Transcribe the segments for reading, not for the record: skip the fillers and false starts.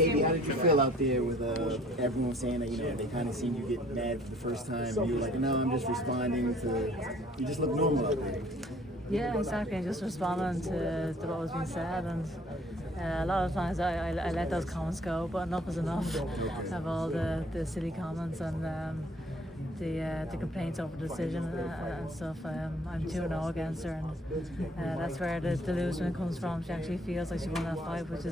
Katie, how did you feel out there with everyone saying that, they kind of seen you get mad for the first time, and you were like, no, I'm just responding to, you just look normal out there. Yeah, exactly. I'm just responding to what was being said, and a lot of times I let those comments go, but enough is enough of all the silly comments and the complaints over the decision and stuff. I'm 2-0 against her, and that's where the delusion comes from. She actually feels like she won that fight, which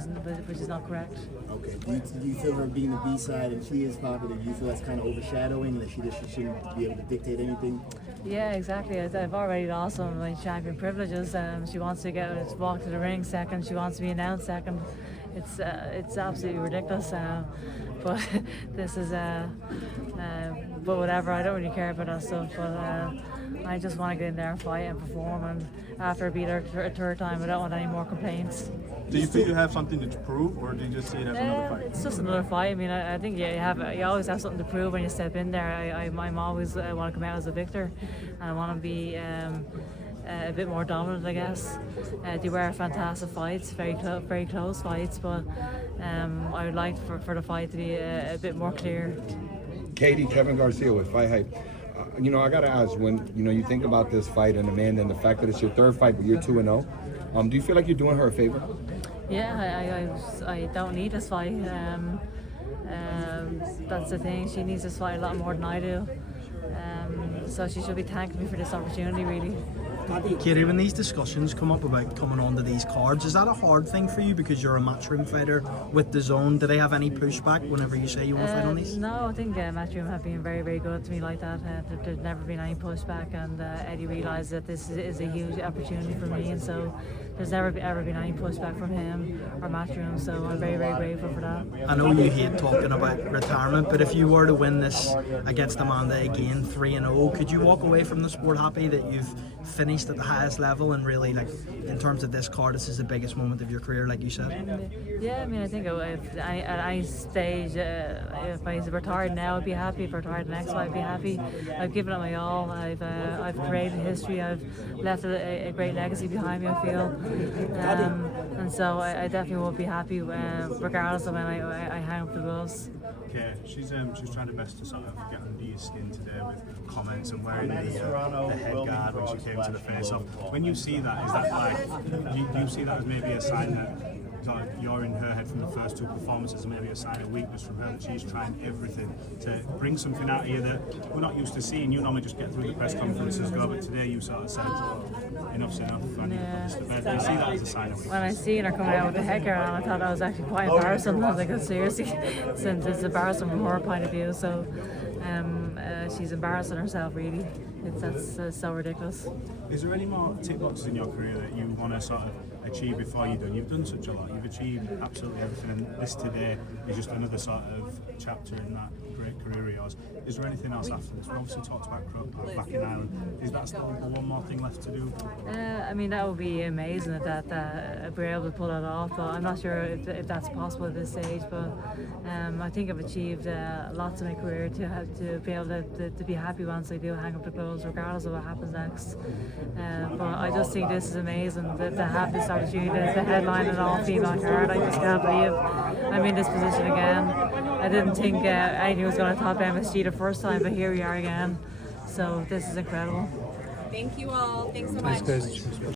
is not correct. Okay. Do you feel her being the B-side and she is popular, do you feel that's kind of overshadowing, that she shouldn't be able to dictate anything? Yeah, exactly. I've already lost some of my champion privileges. She wants to walk to the ring second. She wants to be announced second. It's absolutely ridiculous. But this is but whatever. I don't really care about that stuff. But I just want to get in there and fight and perform. And after I beat her a third time, I don't want any more complaints. Do you feel you have something to prove, or do you just see it as another fight? It's just another fight. I mean, I think you always have something to prove when you step in there. I'm always want to come out as a victor, and I want to be a bit more dominant, I guess. They were fantastic fights, very close fights, but I would like for the fight to be a bit more clear. Katie, Kevin Garcia with Fight Hype. I got to ask, when you think about this fight and Amanda and the fact that it's your third fight but you're 2-0, do you feel like you're doing her a favor? Yeah, I don't need this fight. That's the thing. She needs this fight a lot more than I do. So she should be thanking me for this opportunity, really. Katie, when these discussions come up about coming onto these cards, is that a hard thing for you because you're a matchroom fighter with the zone? Do they have any pushback whenever you say you want to fight on these? No, I think matchroom have been very, very good to me like that. There's never been any pushback, and Eddie realised that this is a huge opportunity for me, and so there's never ever been any pushback from him or matchroom, so I'm very, very grateful for that. I know you hate talking about retirement, but if you were to win this against Amanda again, 3-0, could you walk away from the sport happy that you've finished at the highest level, and really, like, in terms of this card, this is the biggest moment of your career, like you said? Yeah, I mean, I think if at any stage, if I retired now, I'd be happy. If I retired the next fight, I'd be happy. I've given it my all. I've created history. I've left a great legacy behind me, I feel, and so I definitely will be happy regardless of when I hang up the gloves. Okay, she's trying her best to sort of get under your skin today with comments and wearing the head guard when she came to the face-off. When you see that, is that like, do you see that as maybe a sign that you're in her head from the first two performances, and maybe a sign of weakness from her, that she's trying everything to bring something out of you that we're not used to seeing? You normally just get through the press conferences, go, but today you sort of said, enough's enough, I need to put this to bed. Do you see that as a sign of weakness? When I seen her coming out with the head guard on, I thought that was actually quite embarrassing. I was like, seriously, since it's embarrassing from her point of view, so she's embarrassing herself, really. That's so ridiculous. Is there any more tick boxes in your career that you want to sort of achieve before you're done? You've done such a lot, you've achieved absolutely everything, and this today is just another sort of chapter in that great career of yours. Is there anything else after this? We obviously talked about back in Ireland. Is that still one more thing left to do? I mean, that would be amazing if we're able to pull that off, but I'm not sure if that's possible at this stage. But I think I've achieved lots in my career to be able to be happy once I do hang up the gloves, regardless of what happens next. But I just think this is amazing to have this opportunity to headline an all-female card. I just can't believe I'm in this position again. I didn't think anything was going to top MSG the first time, but here we are again. So this is incredible. Thank you all. Thanks so much.